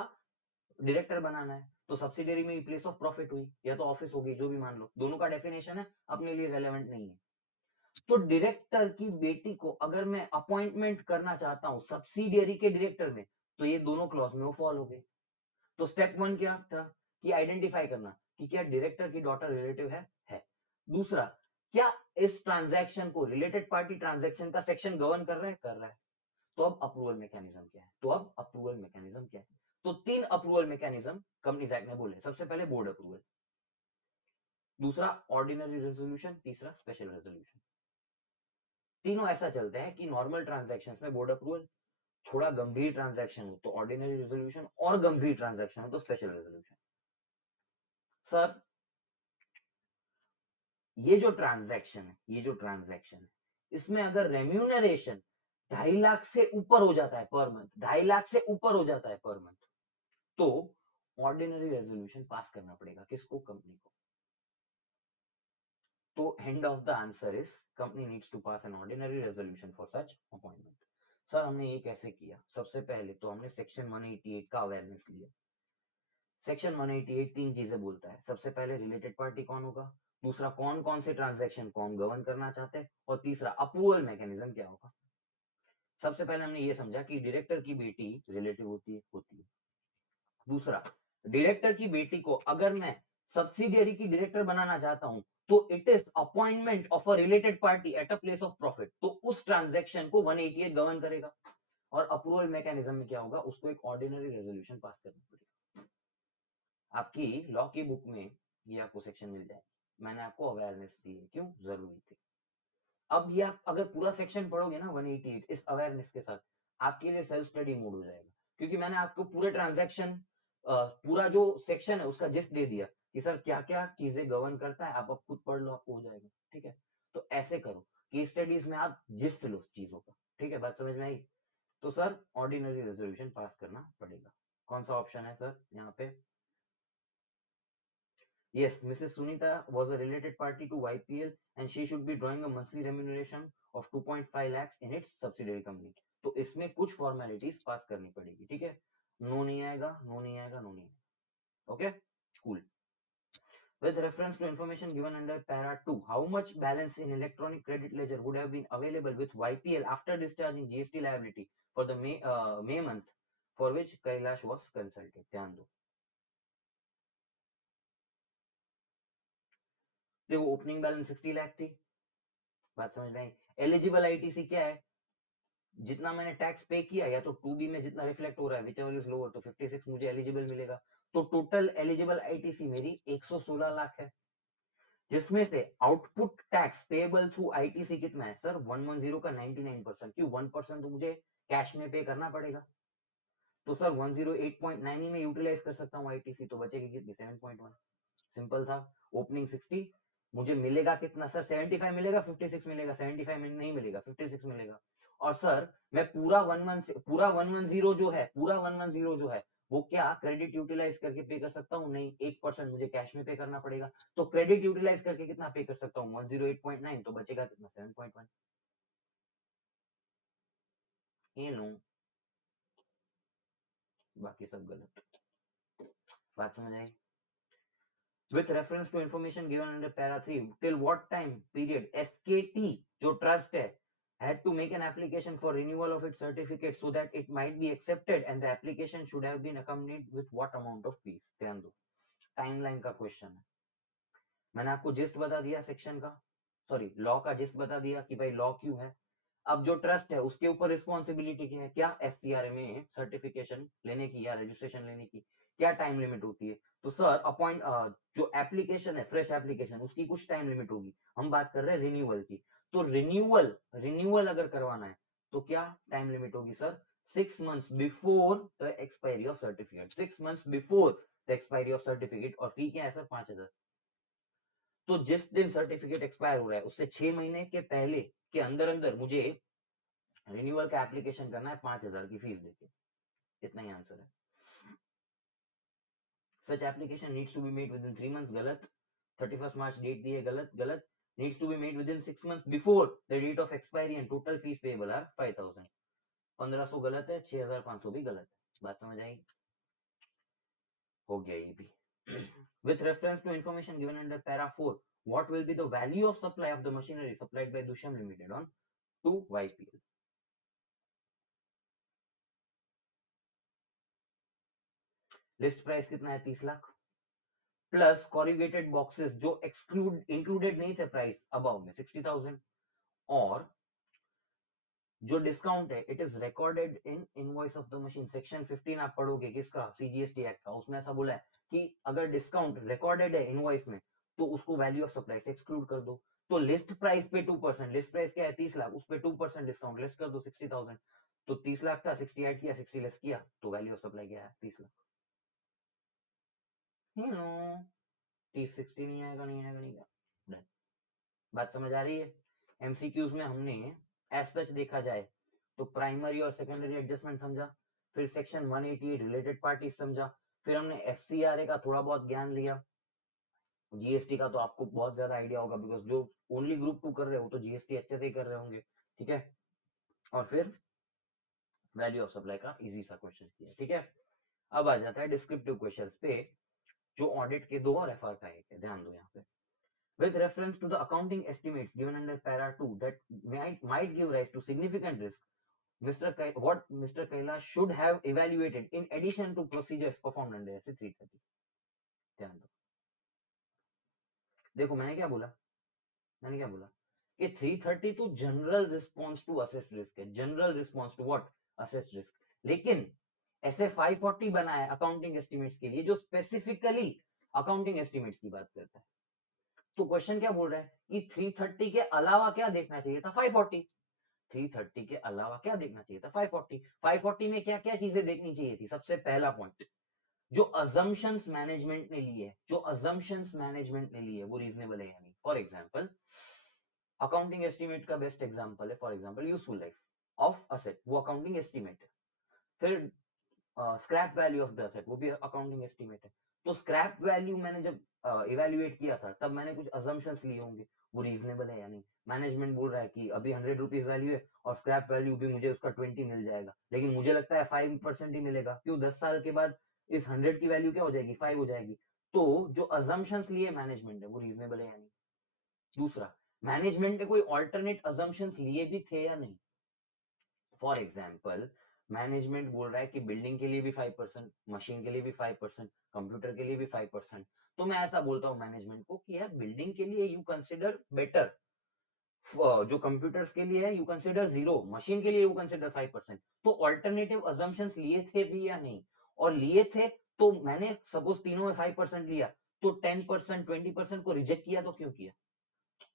डायरेक्टर बनाना है, तो सब्सिडियरी में प्लेस ऑफ प्रॉफिट हुई या तो ऑफिस होगी, जो भी मान लो, दोनों का डेफिनेशन है, अपने लिए रेलेवेंट नहीं है। तो डायरेक्टर की बेटी को अगर मैं अपॉइंटमेंट करना चाहता हूं सब्सिडियरी के डायरेक्टर में, तो ये दोनों क्लॉज में वो फॉल हो गए। तो स्टेप 1 क्या था कि आइडेंटिफाई करना कि क्या डायरेक्टर की डॉटर रिलेटिव है। दूसरा, क्या इस ट्रांजैक्शन को, रिलेटेड पार्टी ट्रांजैक्शन का सेक्शन गवर्न कर रहा है। तो अब अप्रूवल मैकेनिज्म क्या है? तो 3 अप्रूवल मैकेनिज्म कंपनीज एक्ट ने बोले। सबसे पहले बोर्ड अप्रूवल, दूसरा ऑर्डिनरी रेजोल्यूशन, तीसरा स्पेशल रेजोल्यूशन। तीनों ऐसा चलते हैं कि नॉर्मल ट्रांजैक्शंस में बोर्ड अप्रूवल, थोड़ा गंभीर ट्रांजैक्शन हो तो ऑर्डिनरी रेजोल्यूशन, और गंभीर ट्रांजैक्शन हो तो स्पेशल रेजोल्यूशन। सर ये जो ट्रांजैक्शन है इसमें अगर रेम्यूनरेशन 2.5 लाख से ऊपर हो जाता है पर मंथ, 2.5 लाख से ऊपर हो जाता है पर मंथ, तो ऑर्डिनरी रेजोल्यूशन पास करना पड़ेगा। किसको? कंपनी को। तो end of the answer is company needs to pass an ordinary resolution for such appointment. Sir हमने ये कैसे किया? सबसे पहले तो हमने सेक्शन 188 का अवेयरनेस लिया। सेक्शन 188 3 चीजें बोलता है। सबसे पहले रिलेटेड पार्टी कौन होगा, दूसरा कौन कौन से ट्रांजैक्शन को हम गवर्न करना चाहते हैं, और तीसरा अप्रूवल मैकेनिज्म क्या होगा। सबसे पहले हमने ये समझा कि डायरेक्टर की बेटी रिलेटिव होती है। दूसरा, डायरेक्टर की बेटी को अगर मैं सब्सिडियरी की डायरेक्टर बनाना चाहता हूं तो it is appointment of a related party at a place of profit, तो उस ट्रांजैक्शन को 188 गवर्न करेगा। और अप्रूवल मैकेनिज्म में क्या होगा? उसको एक ऑर्डिनरी रेजोल्यूशन पास करना पड़ेगा। आपकी लॉ की बुक में ये आपको सेक्शन मिल जाए। मैंने आपको अवेयरनेस दी है, क्यों जरूरी थी। अब ये आप अगर पूरा सेक्शन पढ़ोगे ना 188 इस अवेयरनेस के साथ, आपके लिए सेल्फ स्टडी मोड हो जाएगा। क्योंकि मैंने आपको पूरे ट्रांजैक्शन, पूरा जो सेक्शन है उसका जिस्ट दे दिया कि सर क्या क्या चीजें गवर्न करता है, आप अब खुद पढ़ लो, आपको हो जाएगा। ठीक है, तो ऐसे करो, केस स्टडीज में आप जिस्ट लो चीजों का। ठीक है, बात समझ में आई? तो सर ऑर्डिनरी रेजोल्यूशन पास करना पड़ेगा। कौन सा ऑप्शन है सर यहाँ पे? Yes, Mrs. Sunita was a related party to YPL and she should be drawing a monthly remuneration of 2.5 lakhs in its subsidiary company. तो इसमें कुछ फॉर्मेलिटीज पास करनी पड़ेगी। ठीक है, नो नहीं आएगा, नो नहीं आएगा, नो नहीं आएगा। Okay, cool. With reference to information given under para 2, how much balance in electronic credit ledger would have been available with YPL after discharging GST liability for the May month for which Kailash was consulted? ध्यान दो। देखो opening balance 60 lakh थी, बात समझ में आई। Eligible ITC क्या है? जितना मैंने टैक्स पे किया या तो 2B में जितना रिफ्लेक्ट हो रहा है विचएवर इज लोअर, तो 56 मुझे एलिजिबल मिलेगा। तो टोटल एलिजिबल आईटीसी मेरी 116 लाख है, जिसमें से output tax payable through ITC कितना है सर? 110 का 99%। क्यों? 1% तो मुझे कैश में पे करना पड़ेगा। तो सर 108.9 ही में यूटिलाइज कर सकता हूँ आईटीसी, तो बचेगी कितनी? 7.1। सिंपल था। ओपनिंग 60, मुझे मिलेगा कितना सर? 75 मिलेगा, 56 मिलेगा? 75 में नहीं मिलेगा, 56 मिलेगा। और सर मैं पूरा 110 जो है, वो क्या क्रेडिट यूटिलाइज करके पे कर सकता हूँ? नहीं, 1% मुझे कैश में पे करना पड़ेगा। तो क्रेडिट यूटिलाइज करके कितना पे कर सकता हूँ? 108.9, तो बचेगा कितना? 7.1। ये लो, बाकी सब गलत। बात समझ आई? With reference to information given under para 3, till what time period SKT, जो ट्रस्ट है, had to make an application for renewal of its certificate so that it might be accepted, and the application should have been accompanied with what amount of fees? ध्यान दो, timeline का question है। मैंने आपको gist बता दिया section का, sorry law का जिस्ट बता दिया कि भाई लॉ क्यों है। अब जो ट्रस्ट है उसके ऊपर रिस्पॉन्सिबिलिटी क्या है? क्या एफसीआर में सर्टिफिकेशन लेने की या रजिस्ट्रेशन लेने की क्या टाइम लिमिट होती है? तो सर अपॉइंट जो एप्लीकेशन है, फ्रेश एप्लीकेशन, उसकी कुछ टाइम लिमिट होगी। हम बात कर रहे हैं रिन्यूअल की। तो रिन्यूअल अगर करवाना है तो क्या टाइम लिमिट होगी sir? 6 months before the expiry of certificate, 6 months before the expiry of certificate. और फी क्या है सर? 5,000। तो जिस दिन सर्टिफिकेट एक्सपायर हो रहा है उससे 6 महीने के पहले के अंदर अंदर मुझे रिन्यूअल का एप्लीकेशन करना है 5,000 की फीस देके। इतना ही आंसर है। Such application needs to be made within 3 months, गलत। 31st March डेट दी है, गलत गलत। Needs to be made within 6 months before the date of expiry and total fees payable are 5,000। 1,500 गलत है, 6,500 भी गलत है। बात समझ आई? हो गया ये भी। With reference to information given under para 4, what will be the value of supply of the machinery supplied by Dushyam Limited on to YPL? List price कितना है? 30 लाख प्लस कॉरिगेटेड बॉक्सेस जो एक्सक्लूड इंक्लूडेड नहीं थे price about में 60,000, और जो discount है it is recorded in invoice of the machine. Section 15 आप पढ़ोगे किसका? सीजीएसटी एक्ट का। उसमें ऐसा बोला है कि अगर डिस्काउंट रिकॉर्डेड है इनवॉइस में तो उसको वैल्यू ऑफ सप्लाई से एक्सक्लूड कर दो। तो लिस्ट प्राइस पे 2%, लिस्ट प्राइस क्या है? 30 लाख, उस पे 2% डिस्काउंट लेस कर दो 60,000। तो 30 लाख था, 60 ऐड किया, 60 लेस किया, तो वैल्यू ऑफ सप्लाई क्या है? 30 लाख। 30 60 नहीं आएगा, नहीं आएगा, नहीं आएगा। Done. बात समझ आ रही है? एमसीक्यूज में हमने एज सच देखा जाए तो प्राइमरी और सेकेंडरी एडजस्टमेंट समझा, फिर सेक्शन 188 रिलेटेड पार्टीज समझा, फिर हमने एफसीआरए का थोड़ा बहुत ज्ञान लिया। जीएसटी का तो आपको बहुत ज्यादा आइडिया होगा बिकॉज जो ओनली ग्रुप 2 कर रहे हो तो जीएसटी अच्छे से ही कर रहे होंगे, ठीक है। और फिर वैल्यू ऑफ सप्लाई का इजी सा क्वेश्चन किया, ठीक है। अब आ जाता है डिस्क्रिप्टिव क्वेश्चंस पे, जो ऑडिट के 2 और एफआर का एक है। ध्यान दो यहाँ पे। With reference to the accounting estimates given under para 2 that might give rise to significant risk, what Mr. Kailash should have evaluated in addition to procedures performed under SC 330. ध्यान दो। देखो मैंने क्या बोला? मैंने क्या बोला कि 330 तो general response to assessed risk है। General response to what? Assessed risk. लेकिन ऐसे 540 बना है अकाउंटिंग एस्टिमेट्स के लिए जो स्पेसिफिकली अकाउंटिंग एस्टिमेट्स की बात करता है। तो क्वेश्चन क्या बोल रहा है कि 330 के अलावा क्या देखना चाहिए था? 540। 330 के अलावा क्या देखना चाहिए था? 540। 540 में क्या क्या चीजें देखनी चाहिए थी? सबसे पहला पॉइंट, जो अजम्पशंस मैनेजमेंट ने लिए, जो अजम्पशंस मैनेजमेंट ने लिए वो रीजनेबल है या नहीं। फॉर एग्जांपल अकाउंटिंग एस्टिमेट का बेस्ट एग्जांपल है for example useful life of asset, वो अकाउंटिंग एस्टिमेट है। फिर scrap value of the asset, वो भी अकाउंटिंग एस्टिमेट है। तो स्क्रैप वैल्यू मैंने जब इवेल्युएट किया था तब मैंने कुछ अजम्पशंस लिए होंगे, वो रीजनेबल है या नहीं। मैनेजमेंट बोल रहा है कि अभी 100 रुपीज वैल्यू है और स्क्रैप वैल्यू भी मुझे उसका 20 मिल जाएगा, लेकिन मुझे लगता है 5% ही मिलेगा। क्यों? 10 साल के बाद इस 100 की वैल्यू क्या हो जाएगी? 5 हो जाएगी। तो जो अजम्पशंस लिए मैनेजमेंट है वो रीजनेबल है या नहीं। दूसरा, मैनेजमेंट ने कोई ऑल्टरनेट अजम्पशंस लिए भी थे या नहीं। फॉर एग्जाम्पल मैनेजमेंट बोल रहा है कि बिल्डिंग के लिए भी 5%, मशीन के लिए भी 5%, कंप्यूटर के लिए भी 5%। तो मैं ऐसा बोलता हूँ मैनेजमेंट को कि यार बिल्डिंग के लिए यू कंसिडर बेटर, जो कंप्यूटर्स के लिए है यू कंसिडर 0, मशीन के लिए यू कंसिडर 5%। तो ऑल्टरनेटिव अजम्पशंस लिए थे भी या नहीं, और लिए थे तो मैंने सपोज तीनों में 5% लिया, तो 10% 20% को रिजेक्ट किया तो क्यों किया?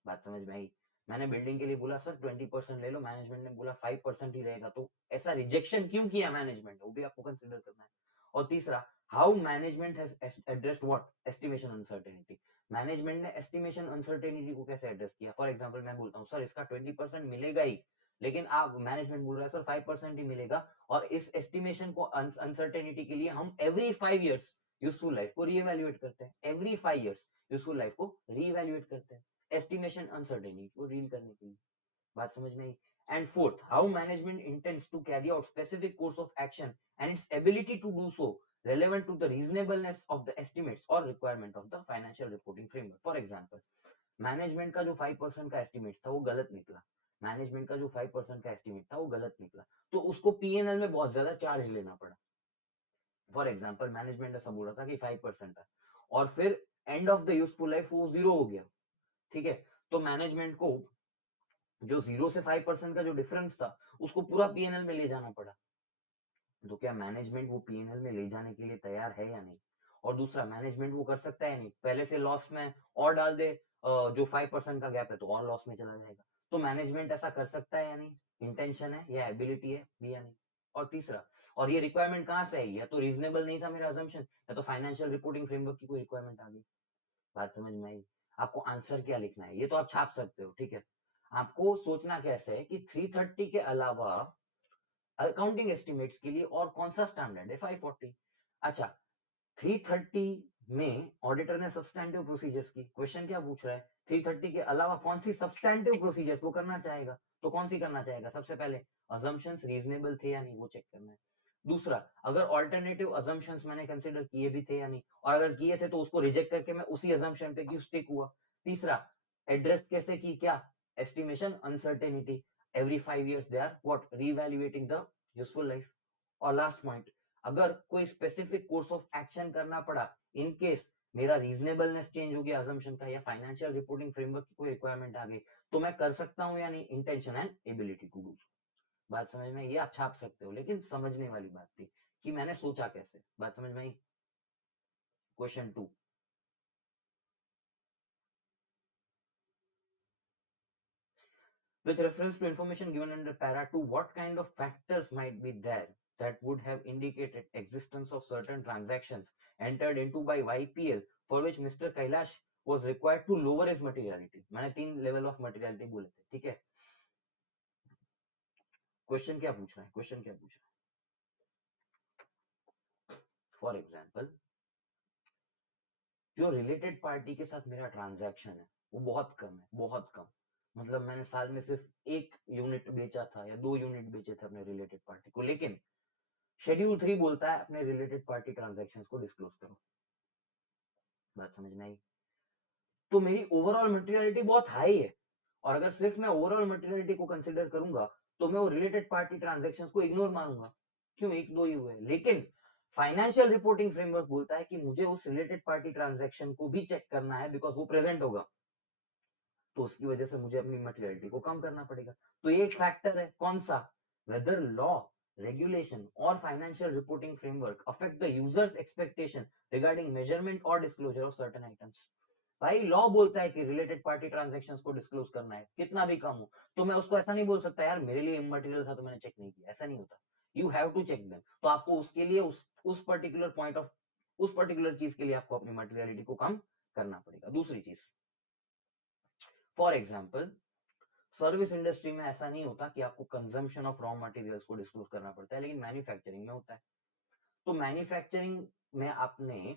बात समझ में आई? मैंने बिल्डिंग के लिए बोला सर 20% ले लो, मैनेजमेंट ने बोला 5% ही रहेगा, तो ऐसा रिजेक्शन क्यों किया मैनेजमेंट? वो भी आपको कंसिडर करना है। और तीसरा, how management has addressed what? Estimation uncertainty. Management ने एस्टिमेशन अनसर्टेनिटी को कैसे एड्रेस किया? फॉर एग्जाम्पल मैं बोलता हूँ सर इसका 20% मिलेगा ही, लेकिन आप मैनेजमेंट बोल रहा है सर 5% ही मिलेगा, और इस एस्टिमेशन को अनसर्टेनिटी के लिए हम एवरी 5 years यूजफुल लाइफ को रीएवैल्यूएट करते हैं। एवरी 5 years यूजफुल लाइफ को रीइवैल्यूएट करते हैं एस्टिमेशन अनसर्टेनिटी को डील करने के लिए। बात समझ में आई? And fourth, how management intends to carry out specific course of action and its ability to do so relevant to the reasonableness of the estimates or requirement of the financial reporting framework. For example, management का जो 5% का estimate था वो गलत निकला। Management का जो 5% का एस्टिमेट था वो गलत निकला, तो उसको पीएनएल में बहुत ज्यादा चार्ज लेना पड़ा। फॉर एग्जाम्पल मैनेजमेंट ने सब बोला था कि 5% है, और फिर and of the useful life वो 0 हो गया, ठीक है। तो मैनेजमेंट को जो 0 से 5% का जो डिफरेंस था उसको पूरा पीएनएल में ले जाना पड़ा। तो क्या मैनेजमेंट वो पीएनएल में ले जाने के लिए तैयार है या नहीं? और दूसरा, मैनेजमेंट वो कर सकता है नहीं, पहले से लॉस में और डाल दे, जो 5% का गैप है तो और लॉस में चला जाएगा। तो मैनेजमेंट ऐसा कर सकता है या नहीं, इंटेंशन है या एबिलिटी है, भी या नहीं। और तीसरा, और ये रिक्वायरमेंट कहाँ से आई, या तो रीजनेबल नहीं था मेरा अजम्पशन, या तो फाइनेंशियल रिपोर्टिंग फ्रेमवर्क की कोई रिक्वायरमेंट आ गई। बात समझ में आई? आपको आंसर क्या लिखना है ये तो आप छाप सकते हो, ठीक है। आपको सोचना कैसे है कि 330 के अलावा अकाउंटिंग एस्टिमेट्स के लिए और कौन सा स्टैंडर्ड है, 540। अच्छा, 330 में ऑडिटर ने सब्सटैंटिव प्रोसीजर्स की, क्वेश्चन क्या पूछ रहा है, 330 के अलावा कौन सी सब्सटैंटिव प्रोसीजर्स वो करना चाहेगा, तो कौन सी करना चाहेगा, सबसे पहले अजम्पशंस रीजनेबल थे या नहीं वो चेक करना है। दूसरा, अगर ऑल्टरनेटिव अजम्पशंस मैंने कंसिडर किए भी थे या नहीं, और अगर किए थे तो उसको रिजेक्ट करके मैं उसी अजम्पशन पे क्यों स्टिक हुआ। तीसरा, एड्रेस कैसे की, क्या estimation uncertainty, every 5 years they are what reevaluating the useful life. और लास्ट पॉइंट, अगर कोई स्पेसिफिक कोर्स ऑफ एक्शन करना पड़ा इन केस मेरा रीजनेबलनेस चेंज हो गया अजम्पशन का, या फाइनेंशियल रिपोर्टिंग फ्रेमवर्क की कोई रिक्वायरमेंट आ गई, तो मैं कर सकता हूं या नहीं, intention and ability to do. बात समझ में, ये आप छाप सकते हो, लेकिन समझने वाली बात थी कि मैंने सोचा कैसे। बात समझ में आई? Question 2, with reference to information given under para 2, what kind of factors might be there that would have indicated existence of certain transactions entered into by YPL for which Mr. Kailash was required to lower his materiality। मैंने 3 level of materiality बोले थे, ठीक है। Question क्या पूछ रहा है, question क्या पूछ रहा है, फॉर एग्जाम्पल जो रिलेटेड पार्टी के साथ मेरा ट्रांजैक्शन है वो बहुत कम है, बहुत कम, मतलब मैंने साल में सिर्फ 1 यूनिट बेचा था या 2 यूनिट बेचे थे अपने रिलेटेड पार्टी को, लेकिन शेड्यूल 3 बोलता है अपने रिलेटेड पार्टी ट्रांजैक्शन को डिस्क्लोज करो। बात समझ में आई? तो मेरी ओवरऑल मटेरियलिटी बहुत हाई है, और अगर सिर्फ मैं ओवरऑल मटेरियलिटी को कंसिडर करूंगा तो मैं वो रिलेटेड पार्टी ट्रांजैक्शंस को इग्नोर मारूंगा, क्यों, एक दो ही हुए। लेकिन फाइनेंशियल रिपोर्टिंग फ्रेमवर्क बोलता है कि मुझे उस रिलेटेड पार्टी ट्रांजैक्शन को भी चेक करना है, बिकॉज वो प्रेजेंट होगा, तो उसकी वजह से मुझे अपनी मटेरियलिटी को कम करना पड़ेगा। तो ये एक फैक्टर है, कौन सा, वेदर लॉ, रेगुलेशन और financial reporting framework affect the users expectation regarding measurement और डिस्क्लोजर ऑफ सर्टेन आइटम्स। भाई लॉ बोलता है कि रिलेटेड पार्टी ट्रांजैक्शंस को डिस्क्लोज करना है, कितना भी कम हो, तो मैं उसको ऐसा नहीं बोल सकता यार मेरे लिए इमटेरियल था तो मैंने चेक नहीं किया, ऐसा नहीं होता। You have to check them, तो आपको उसके लिए उस पर्टिकुलर पॉइंट ऑफ, उस पर्टिकुलर चीज के लिए आपको अपनी मटेरियलिटी को कम करना पड़ेगा। दूसरी चीज, फॉर एग्जाम्पल सर्विस इंडस्ट्री में ऐसा नहीं होता कि आपको कंजम्पशन ऑफ रॉ मटेरियल्स को डिस्क्लोज करना पड़ता है, लेकिन मैन्युफैक्चरिंग में होता है। तो मैन्युफैक्चरिंग में आपने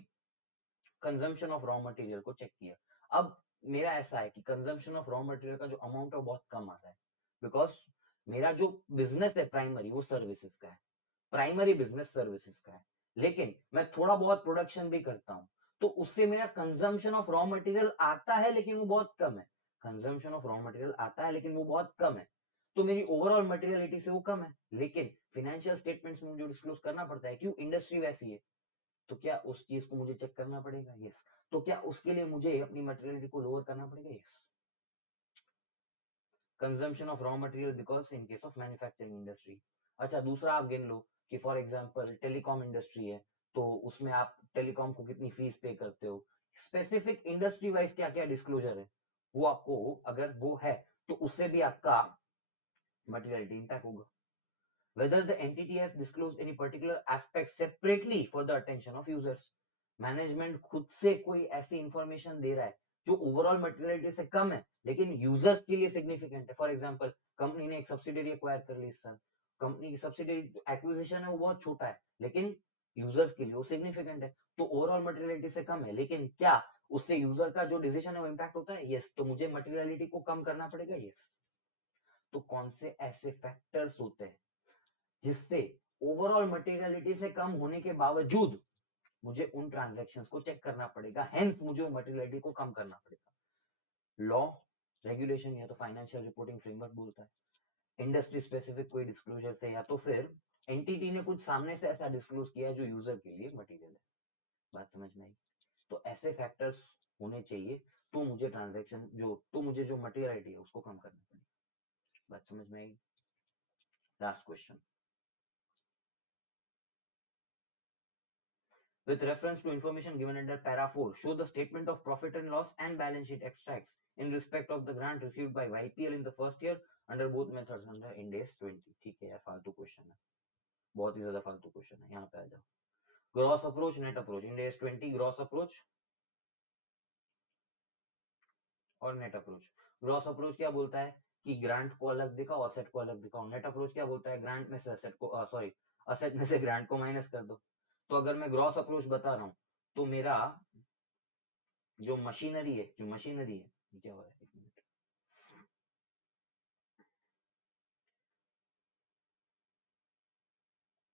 कंजम्पशन ऑफ रॉ मटेरियल को चेक किया। अब मेरा ऐसा है कि कंजम्पशन ऑफ रॉ मटेरियल का जो अमाउंट है बहुत कम आता है, बिकॉज मेरा जो बिजनेस है प्राइमरी वो सर्विसेज का है, प्राइमरी बिजनेस सर्विसेज का है, लेकिन मैं थोड़ा बहुत प्रोडक्शन भी करता हूं, तो उससे मेरा कंजम्पशन ऑफ रॉ मटेरियल आता है लेकिन वो बहुत कम है, कंजम्पशन ऑफ रॉ मटेरियल आता है लेकिन वो बहुत कम है, तो मेरी ओवरऑल मटेरियलिटी से वो कम है, लेकिन फिनेंशियल स्टेटमेंट्स में मुझे डिस्क्लोज करना पड़ता है, क्यों, इंडस्ट्री वैसी है। तो क्या उस चीज को मुझे चेक करना पड़ेगा, यस। तो क्या उसके लिए मुझे अपनी मटेरियलिटी को लोअर करना पड़ेगा, yes. Consumption of raw material because in case of manufacturing industry. अच्छा, दूसरा आप गिन लो कि फॉर एग्जांपल टेलीकॉम इंडस्ट्री है, तो उसमें आप टेलीकॉम को कितनी फीस पे करते हो, स्पेसिफिक इंडस्ट्री वाइज क्या क्या डिस्क्लोजर है, वो आपको अगर वो है तो उससे भी आपका मटेरियलिटी इंपैक्ट होगा। whether the entity has disclosed any particular aspect separately for the attention of users। Management खुद से कोई ऐसी इंफॉर्मेशन दे रहा है जो ओवरऑल मटेरियलिटी से कम है लेकिन यूजर्स के लिए सिग्निफिकेंट है। फॉर एग्जांपल कंपनी ने एक सब्सिडरी एक्वायर कर ली इस साल, कंपनी की सब्सिडरी एक्विजिशन है वो बहुत छोटा है, लेकिन यूजर्स के लिए वो सिग्निफिकेंट है, तो ओवरऑल मटेरियलिटी से कम है, लेकिन क्या उससे यूजर का जो डिसीजन है वो इम्पैक्ट होता है, यस। तो मुझे मटेरियलिटी को कम करना पड़ेगा, यस। तो कौन से ऐसे फैक्टर्स होते हैं जिससे ओवरऑल मटेरियलिटी से कम होने के बावजूद मुझे उन ट्रांजैक्शंस को चेक करना पड़ेगा, हेंस मुझे वो मटेरियलिटी को कम करना पड़ेगा। लॉ, रेगुलेशन या तो फाइनेंशियल रिपोर्टिंग फ्रेमवर्क बोलता है, इंडस्ट्री स्पेसिफिक कोई डिस्क्लोजर से, या तो फिर एंटिटी ने कुछ सामने से ऐसा डिस्क्लोज किया जो यूजर के लिए मटेरियल है। बात समझ में आई? तो ऐसे फैक्टर्स होने चाहिए, तो मुझे ट्रांजैक्शन जो, तो मुझे जो मटेरियलिटी है उसको कम करना पड़ेगा। बात समझ में आई? Last question, With reference to information given under para 4, show the statement of profit and loss and balance sheet extracts in respect of the grant received by YPL in the first year under both methods under Ind AS 20. ठीक है यार, फालतू question है, बहुत ही ज्यादा फालतू question है। यहाँ पे आ जाओ, gross approach, net approach. Ind AS 20 gross approach और नेट अप्रोच। ग्रॉस अप्रोच क्या बोलता है कि ग्रांट को अलग दिखाओ, असेट को अलग दिखाओ। नेट अप्रोच क्या बोलता है, ग्रांट में से असेट को, सॉरी, असेट में से ग्रांट को माइनस कर दो। तो अगर मैं ग्रॉस अप्रोच बता रहा हूँ तो मेरा जो मशीनरी है, ये क्या हो रहा है, एक मिनट,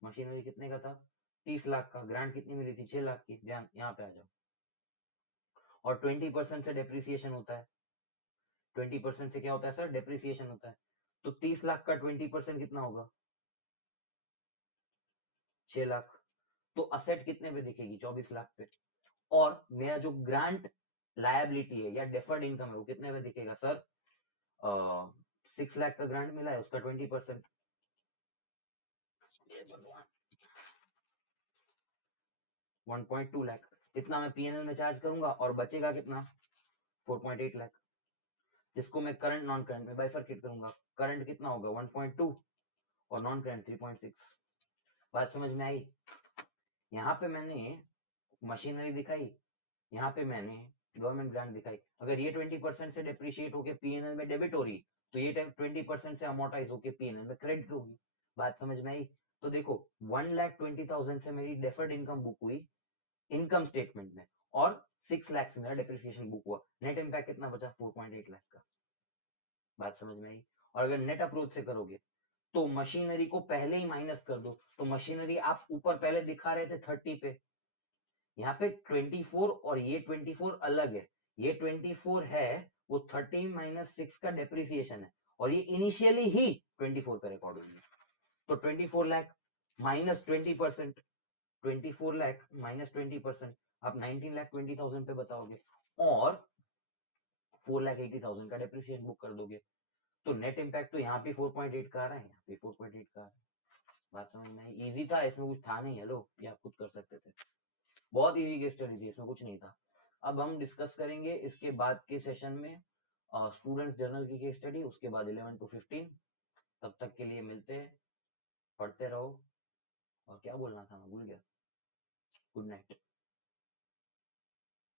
मशीनरी कितने का था, 30 लाख का। ग्रांट कितनी मिली थी, 6 लाख की। ध्यान यहाँ पे आ जाओ। और 20% से डेप्रिसिएशन होता है। 20% से क्या होता है सर, डेप्रिसिएशन होता है। तो 30 लाख का 20% कितना होगा, 6 लाख। तो असेट कितने पे दिखेगी, 24 लाख पे। और मेरा जो ग्रांट लायबिलिटी है या डेफर्ड इनकम है वो कितने पे दिखेगा सर, 6 लाख का ग्रांट मिला है, उसका 20%, 1.2 लाख। इतना मैं पीएनएल में चार्ज करूंगा और बचेगा कितना, 4.8 लाख, जिसको मैं करंट नॉन करंट में बाइफरकेट करूंगा। करंट कितना होगा, 1.2, और नॉन करंट 3.6। बात समझ में आई। यहाँ पे मैंने मशीनरी दिखाई, यहाँ पे मैंने गवर्नमेंट ग्रांट दिखाई। अगर ये 20% से डिप्रिशिएट होकर पीएनएल में डेबिट हो रही, तो ये 20% से अमोर्टाइज होकर पीएनएल में क्रेडिट होगी। बात समझ में आई। तो देखो, 1,20,000 से मेरी डेफर्ड इनकम बुक हुई इनकम स्टेटमेंट में, और 6 लाख से मेरा डिप्रिसिएशन बुक हुआ। नेट इम्पैक्ट कितना बचा, 4.8 लाख का। बात समझ में आई। और अगर नेट अप्रोच से करोगे तो मशीनरी को पहले ही माइनस कर दो। तो मशीनरी आप ऊपर पहले दिखा रहे थे 30 पे, यहाँ पे 24 और ये 24 अलग है। ये 24 है वो 30 माइनस 6 का डेप्रिसिएशन है, और ये इनिशियली ही 24 पे रिकॉर्ड हुई है। तो 24 लाख माइनस 20%, 24 लाख माइनस 20%, आप 19,20,000 पे बताओगे, और 4,80,000 का डेप्रिसिएशन बुक कर दोगे। तो नेट इम्पैक्ट तो यहाँ पे 4.8 का आ रहा है, यहाँ पे 4.8 का आ रहा है। बात समझ में आई। इजी था, इसमें कुछ था नहीं। हेलो, ये आप खुद कर सकते थे, बहुत इजी केस स्टडी थी, इसमें कुछ नहीं था। अब हम डिस्कस करेंगे इसके बाद के सेशन में स्टूडेंट्स जर्नल की केस स्टडी, उसके बाद 11 to 15। तब तक के लिए मिलते हैं, पढ़ते रहो। और क्या बोलना था मैं भूल गया। Good night.